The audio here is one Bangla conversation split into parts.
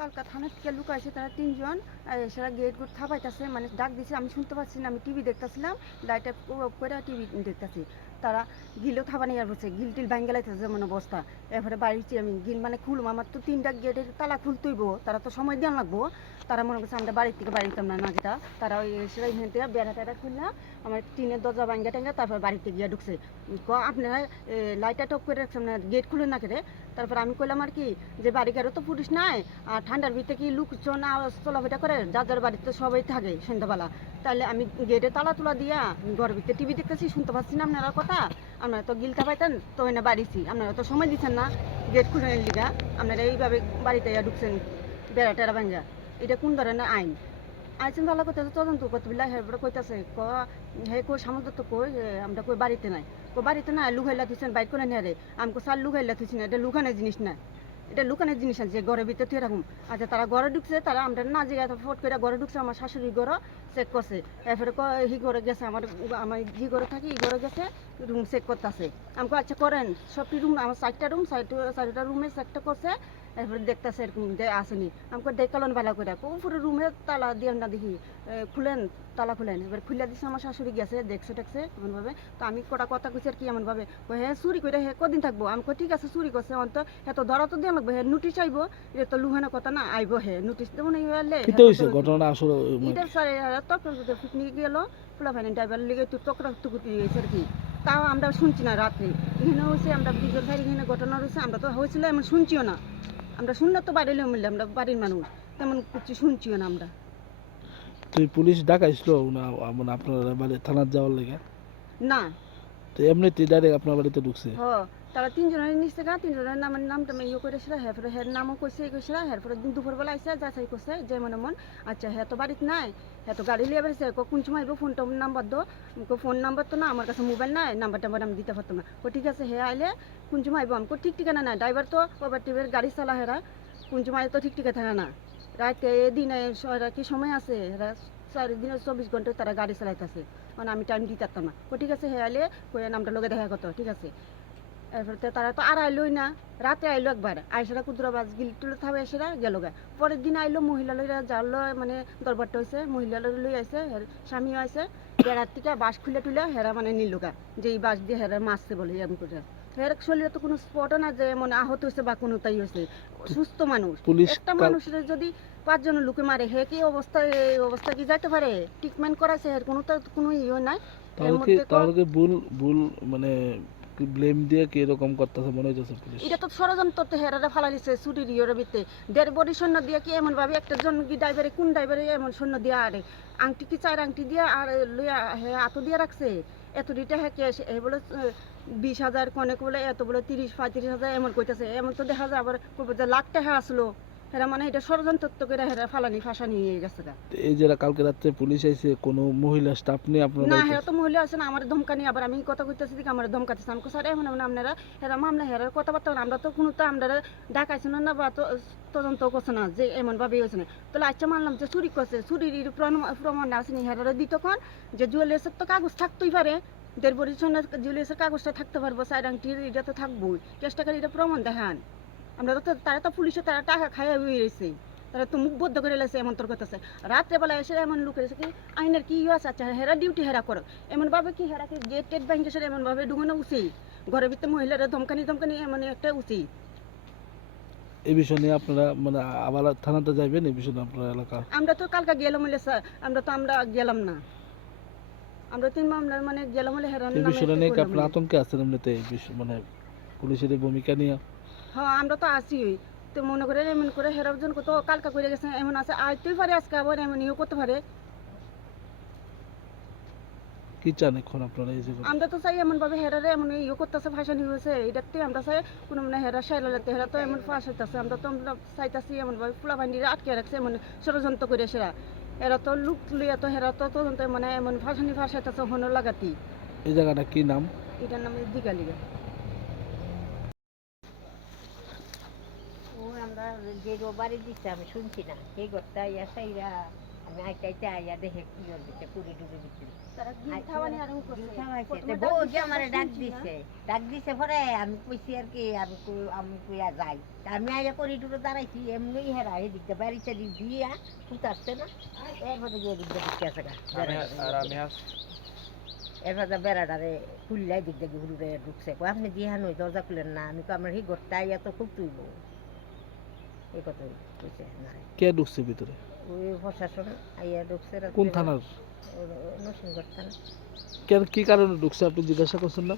কালকা থানা থেকে লুকাইছে তারা তিনজন সারা গেট গুট থাপাইতেছে মানে ডাক দিছে, আমি শুনতে পাচ্ছি না, আমি টিভি দেখতেছিলাম লাইট অফ করে টিভি দেখতেছি। তারা গিলও থাবানি আর বসে, গিল টিল ভাঙ্গে লাইতেছে যেমন অবস্থা। এরপরে বাড়ি আমি গিল মানে খুলবো আমার তো তিনটা গেটের তালা খুলতেইব, তারা তো সময় দেওয়া লাগবো। তারা মনে করছে আমরা বাড়ির থেকে বাড়িতাম না না যেটা। তারা ওই এখান থেকে বেড়া টেড়া খুললা, আমার টিনের দরজা ভাঙ্গা টাঙ্গা, তারপর বাড়িতে গিয়ে ঢুকছে। আপনারা লাইটটা টপ করে রাখছেন না গেট খুলে না কেটে? তারপর আমি কইলাম আর কি, যে বাড়ি ঘরে তো পুলিশ নাই, আর ঠান্ডার ভিতরে কি লোকজন আওয়াজ চলাফেরা করে? যার যার বাড়িতে সবাই থাকে সন্ধ্যাবেলা। তাহলে আমি গেটে তালা তুলা দিয়া ঘরের ভিতরে টিভি দেখতেছি, শুনতে পাচ্ছি না আপনারা কথা। আপনারা তো গিলতে পাইতেন, তো এনে বাড়িছি। আপনারা তো সময় দিচ্ছেন না গেট খুলে লিগা আপনারা এইভাবে বাড়িতে ঢুকছেন বেড়া টেরা ভাঙ্গা। এটা কোন ধরনের আইন? আইসেন ভালো করতেছে তদন্ত করতে বিলা হেরপরে কইতাছে, ক, হে কই সামন্ত তো কই আমরা কই বাড়িতে নাই। কো, বাড়িতে না লুঘাইলা থুইছেন বাইক করে নিয়ে রে। আমি কো সার লুঘাইলা থুইছি না, এটা লুকানের জিনিস না। এটা লুকানের জিনিস আছে যে ঘরের ভিতরে তুই রাখুন আচ্ছা তারা ঘরে ঢুকছে, তারা আমরা না যে ফট করে ঘরে ঢুকছে, আমার শাশুড়ি ঘরে চেক করছে। এরপরে হি ঘরে গেছে আমার আমার জি ঘরে থাকি ই ঘরে গেছে রুম চেক করতেছে। আমি কো আচ্ছা করেন সবটি রুম আমার চারটা রুম চারটা রুমে চেকটা করছে। এরপরে দেখতেছে এরকম যে আসেনি। আমাকে দেখালন বেলা করে উপরে রুমে তালা দিয়ে না দেখি খুলেন তালা খুলেন। এবার খুলে দিছে আমার শাশুড়ি গেছে দেখছে টেকছে এমনভাবে। তো আমি কটা কথা কইছি আর কি এমনভাবে। হ্যাঁ চুরি করে হ্যাঁ কদিন থাকব? আমি ঠিক আছে চুরি করছে অন্ত হ্যাঁ তো ধরা তো দিয়ে লাগবে হ্যাঁ নোটিশ আইব। এটা তো লুহানো কথা না আইব হ্যাঁ নোটিশ দেবো না ঘটনা আসলে এটা স্যার তখন পিকনিক গেল ফুলা ভাইন ড্রাইভার লেগে তুই টকরা টুকুটি গেছে আর কি। তাও আমরা শুনছি না রাত্রে। এখানে হয়েছে আমরা বিজয় ভাইয়ের এখানে ঘটনা রয়েছে আমরা তো হয়েছিল এমন শুনছিও না। আমরা শুনলে তো বাড়িলে মিললে আমরা বাড়ির মানুষ তেমন কিছু শুনছিও না আমরা। তুই পুলিশ ডাকাইছিল না মানে আপনার বাড়ি থানার যাওয়ার লেগে? না। তো এমনিতে ডাইরেক্ট আপনার বাড়িতে ঢুকছে? হ। তারা তিনজনের নিচে গা তিনজনের নামের নামটা ইয়ে করেছিল হ্যাঁ হ্যাঁ নামও কইছে এই কইছিল হ্যাঁ পরে দুপুরবেলা আইসে যাচাই করছে, যে মনে মন আচ্ছা হ্যাঁ তো বাড়িতে নাই হ্যাঁ তো গাড়ি লিয়ে বেড়েছে কোন সময় আইবো ফোনটা নাম্বার দো। ফোন নাম্বার তো না, আমার কাছে মোবাইল নাই, নাম্বার টাম্বার আমি দিতে পারতাম না। ও ঠিক আছে হ্যাঁ আইলে কোন সময় আইবো আমাকে ঠিক ঠিকানা নাই, ড্রাইভার তো ওবার টিভের গাড়ি চালা হেরা, কোন সময় তো ঠিক ঠিকা থাকে না রাতে দিনে কি সময় আছে? হেরা চারি দিনে চব্বিশ ঘণ্টা তারা গাড়ি চালাইতেছে। মানে আমি টাইম দিতে পারতাম না। ও ঠিক আছে হ্যাঁ আইলে নামটা লগে দেখা কত ঠিক আছে। এরপরে তারা তো আর আইলোই না রাতে আইলো একবার। আইসারা কুদুরাবাজ গিল তুলে থাবে এসেরা গেল গা। পরের দিন আইলো মহিলা লইরা জাল মানে দরবারটা হয়েছে মহিলা লই আইছে হের স্বামীও আইছে। বেড়ার থেকে বাস খুলে টুলে হেরা মানে নিল গা যে এই বাস দিয়ে হেরা মারছে বলে এরকম করে। হের শরীরে তো কোনো স্পটও না যে মানে আহত হয়েছে বা কোনো তাই হয়েছে সুস্থ মানুষ। একটা মানুষের যদি পাঁচজন লোকে মারে হে কি অবস্থায় এই অবস্থা কি যাইতে পারে? ট্রিটমেন্ট করাছে এর কোনো তো কোনো ইয়ে নাই। তাহলে ভুল ভুল মানে ব্লেম দিয়ে কি এরকম করতেছে, মনে হইতেছে এটা তো ষড়যন্ত্র তো হেরারে বডি সৈন্য দিয়ে কি এমন ভাবে? একটা জন কি ড্রাইভারে, কোন ড্রাইভারে এমন সৈন্য দিয়ে আরে আংটি কি চার আংটি দিয়ে আর লইয়া হে আতো দিয়ে রাখছে? এত দিটা হ্যাঁ কে বলে বিশ হাজার কনেক বলে, এত বলে তিরিশ, পঁয়ত্রিশ হাজার, এমন কইতেছে। এমন তো দেখা যায় আবার লাখ টাকা আসলো। হেরা মানে এটা ষড়যন্ত্র তো করে হেরা ফালানি ফাঁসানি নিয়ে গেছে এই যারা কালকে রাত্রে পুলিশ আইছে কোনো মহিলা স্টাফ নিয়ে আপনার না হেরা তো মহিলা আছে না আমার ধমকানি আবার আমি কথা কইতেছি দিকে আমার ধমকাতেছে আমি স্যার এখন মানে আপনারা হেরা মামলা হেরার কথাবার্তা আমরা তো কোনো তো আমরা ডাকাইছে না বা তো তদন্ত করছে না যে এমন ভাবে হয়েছে না। তাহলে আচ্ছা মানলাম যে চুরি করছে চুরির প্রমাণ প্রমাণ আসেনি হেরারে দিত কোন? যে জুয়েলার্সের তো কাগজ থাকতেই পারে। দেড় সোনার জুয়েলার্সের কাগজটা থাকতে পারব সাইড আংটির এটা তো থাকবোই। চেষ্টা করে এটা প্রমাণ দেখান। আমরা তো তারা তো পুলিশে তারা টাকা খাইয়া রয়েছে তারা তো মুখ বদ্ধ করে লেছে এমন তোর করতেছে। রাত্রেবেলা এসে এমন লোক এসে কি আইনের কি ইয়ে আছে? আচ্ছা হেরা ডিউটি হেরা করো। এমন ভাবে কি হেরা কি গেট টেট ব্যাংকে সেটা এমন ভাবে ঢুকানো উচিত? ঘরের ভিতরে মহিলারা ধমকানি ধমকানি এমন একটা উচিত। এই বিষয় নিয়ে আপনারা মানে আবার থানাতে যাবেন এই বিষয়ে আপনার এলাকা আমরা তো কালকে গেলাম হলে স্যার আমরা তো আমরা গেলাম না। আমরা তিন মামলা মানে গেলাম হলে হেরান এই বিষয়টা নিয়ে আপনার আতঙ্কে আছেন এমনিতে? মানে পুলিশের ভূমিকা নিয়ে হ্যাঁ আমরা তো আছি। তো মনে করে এমন করে হেরাজন কত কালকা করে গেছে এমন আছে আইতেই পারে আজকে আবার এমন ইয়ে করতে পারে। কি চান এখন আপনারা এই যে আমরা তো চাই এমন ভাবে হেরারে এমন ইয়ে করতেছে ভাসানি হয়েছে এটাতে আমরা চাই কোনো মানে হেরা সাইলা লাগতে হেরা তো এমন ফাঁস হইতেছে আমরা তো আমরা চাইতাছি এমন ভাবে ফুলা ভান্ডিরে আটকে রাখছে এমন ষড়যন্ত্র করে সেরা। এরা তো লুক লইয়া তো হেরা তো তদন্ত মানে এমন ফাঁসানি ফাঁস হইতেছে হনো লাগাতি। এই জায়গাটা কি নাম? এটার নাম দিঘা ও যে বাড়ি দিচ্ছে আমি শুনছি না। এই ঘরটা ইয়াসাইরা আমি আইতে আইতে আইয়া দেখে কি দিকে পুরি টুরি দিচ্ছে আমি কইছি আর কি আমি কই- আমি কইয়া যাই। আমি আইয়া করিডোরে দাঁড়াইছি এমনি হেরা এদিকটা বাড়ি চারি দিয়া ফুট আসছে না। এরপরে গিয়ে আছে এরপরে বেড়াটারে খুললাই দিক দেখি হুড়ুরে ঢুকছে। আপনি দিয়ে নই দরজা খুলেন না। আমি কই আমার হি ঘরটা আইয়া তো খুব তুইব এই কথা কইছে কে ঢুকছে ভিতরে? ওই প্রশাসন আইয়া ঢুকছে কোন থানার? নরসিংগড় থানা। কেন কি কারণে ঢুকছে আপনি জিজ্ঞাসা করছেন না?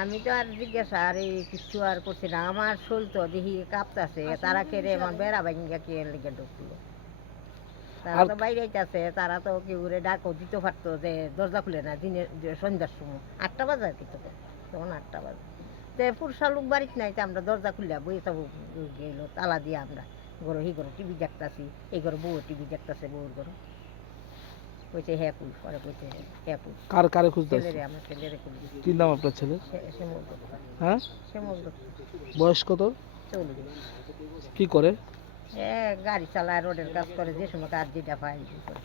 আমি তো আর জিজ্ঞাসা আর এই কিছু আর করছি না। আমার শোল তো দেখি কাঁপতাছে তারা কেড়ে আমার বেড়া ভাঙ্গা কে লেগে ঢুকলো? তারা তো বাইরে আছে তারা তো কেউ রে ডাকও দিতে পারতো যে দরজা খুলে না দিনের সন্ধ্যার সময়। আটটা বাজে আর কি তখন আটটা বাজে। তো পুরুষা লোক বাড়িতে নাই তো আমরা দরজা বই গেল তালা দিয়ে আমরা ঘরে হি ঘরে টিভি দেখতাছি এই ঘরে বউ টিভি দেখতাছে বউর ঘরে। কইছে হ্যাঁ কুল পরে কইছে হ্যাঁ কুল কার কারে খুঁজতে? ছেলেরে আমার ছেলেরে কুল কি নাম আপনার ছেলে শ্যামল হ্যাঁ? শ্যামল বয়স কত? চল্লিশ। কি করে? এ গাড়ি চালায় রোডের কাজ করে যে সময় কাজ যেটা করে।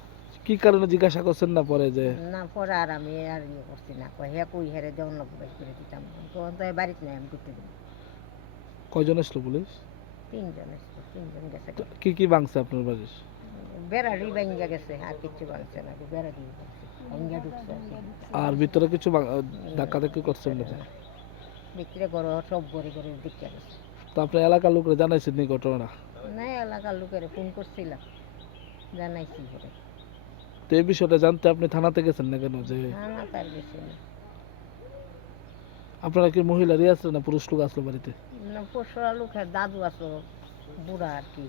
কি কারণে জিজ্ঞাসা করছেন না পরে যে? না পরে আর আমি আর ইয়ে করছি না। কই হে কই হেরে দেওয়ান লোক বেশ করে দিতাম। তখন তো বাড়িতে নাই আমি করতে দিই কয়জন আসলো পুলিশ? তিনজন এসছে তিনজন গেছে। কি কি ভাঙছে আপনার বাড়ির? বেড়াড়ি ভাঙ্গা গেছে আর কিছু ভাঙছে না বেড়াড়ি ভাঙ্গা ঢুকছে আর ভিতরে কিছু ধাক্কা ধাক্কি করছেন না ভিতরে ঘর সব গড়ে গড়ে দিকে গেছে। তো আপনার এলাকার লোকরা জানাইছেন নি ঘটনা না এলাকার লোকের ফোন করছিলাম। জানাইছি করে তো এই বিষয়টা জানতে আপনি থানাতে গেছেন না কেন যে আপনারা কি মহিলারই আসলে না পুরুষ লোক আসলো বাড়িতে? না পশুরা লোকের দাদু আছো বুড়া আর কি।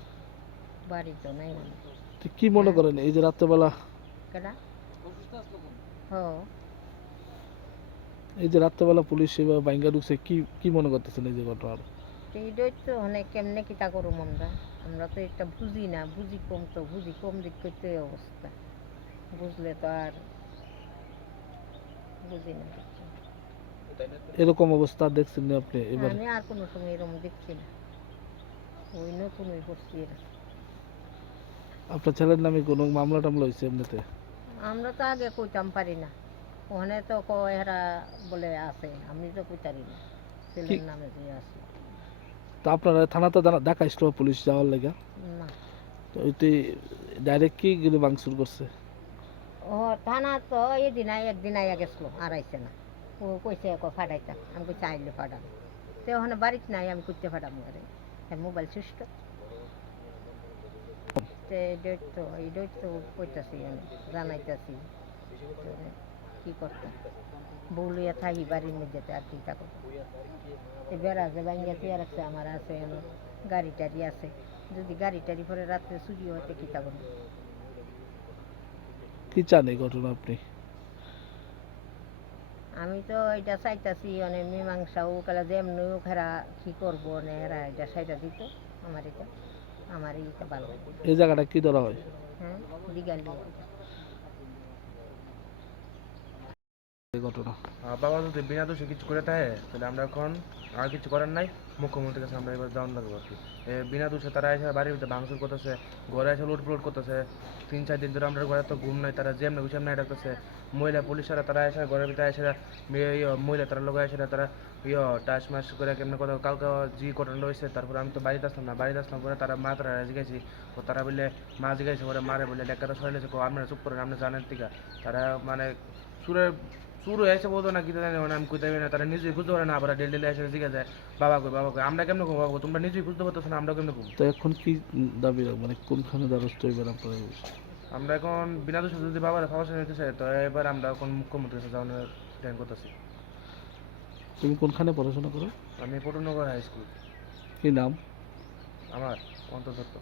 বাড়ি তো নাই মানে। তো কি মনে করেন এই যে রাত্রেবেলা? এই যে রাত্রেবেলা পুলিশ এবার বাইঙ্গা ঢুকছে কি কি মনে করতেছেন এই যে ঘটনার? এইটাই তো অনেক কেমনে কিতা করো আমরা? আমরা তো এটা বুঝি না বুঝি কম তো বুঝি কম দিক করতে অবস্থা। বুঝলে তো আর বুঝি না এরকম অবস্থা দেখছেন আপনি? এবার আমি আর কোনো সময় এরকম দেখছি না। ওই নতুন ওই করছি এরা আপনার ছেলের নামে কোনো মামলা টামলা হয়েছে এমনিতে? আমরা তো আগে কইতাম পারি না। ওখানে তো কয় এরা বলে আছে আমি তো কইতারি না। ছেলের নামে দিয়ে আছে। তো আপনারা থানাতে জানা- দেখাইছিল পুলিশ যাওয়ার লেগে? না। তো ডাইরেক্ট কি গেলে ভাঙচুর করছে? ও থানা তো এদিন একদিন আইয়া গেছিল আর আইছে না। ও কইছে ক ফাটাইতা, আমি কইছে আইলে ফাটাম। তো ওখানে বাড়িতে নাই, আমি করতে ফাটাম আরে মোবাইল সুস্থ তে কইতাছি আমি, জানাইতাছি। কি থাকি বাড়ির আর কি আছে, আমার আছে, গাড়ি টাড়ি আছে। যদি গাড়ি টাড়ি পরে রাত্রে চুরি হইতে কি করব কি চান এই ঘটনা আপনি? আমি তো এটা চাইতাছি মানে মীমাংসা মীমাংসাও কালা যেমনিও খেরা কি করব মানে এরা এটা চাইতা দিত আমার এটা আমার এটা ভালো এই জায়গাটা কি ধরা হয়? হ্যাঁ দিগালি এই ঘটনা। বাবা যদি বিনা দোষে কিছু করে থাকে, তাহলে আমরা এখন আর কিছু করার নাই। মুখ্যমন্ত্রীর কাছে আমরা এবার যাওয়ান লাগবো আর কি। বিনা দোষে তারা এসে বাড়ির ভিতরে ভাঙচুর করতেছে, ঘরে এসে লুট প্লুট করতেছে। তিন, চার দিন ধরে আমরা ঘরে তো ঘুম নাই, তারা যেমন ঘুষাম নাই ডাকতেছে। মহিলা পুলিশরা তারা এসে ঘরের ভিতরে এসে মহিলা তারা লোক এসে তারা ইয়ে টাস মাস করে কেমন কথা কালকে জি ঘটনা হয়েছে তারপরে আমি তো বাড়িতে আসলাম না, বাড়িতে আসলাম পরে তারা মা তারা জিজ্ঞাসি ও তারা বললে, মা জিজ্ঞাসি পরে মারে বললে সরাইলেছে কো, আপনারা চুপ করেন, আপনি জানেন টিকা। তারা মানে সুরের শুরু এসে বলতো না কিছু জানি আমি কোথায় না তারা নিজেই খুঁজতে পারে না আবার ডেলি ডেলি এসে জিজ্ঞাসা যায় বাবা কই বাবা কই? আমরা কেমন কো বাবা? তোমরা নিজেই খুঁজতে পারতেছো না আমরা কেমন কো তো এখন কি দাবি রাখ- মানে কোনখানে দ্বারস্থ হইবেন আপনারা আমরা এখন বিনা দোষে যদি বাবার ফাওয়াশন নিতেছে তো এবার আমরা এখন মুখ্যমন্ত্রীর কাছে যাওয়ানোর প্ল্যান করতেছি। তুমি কোনখানে পড়াশোনা করো? আমি পটুনগর হাই স্কুল কি নাম? আমার অন্তর্দত্ত।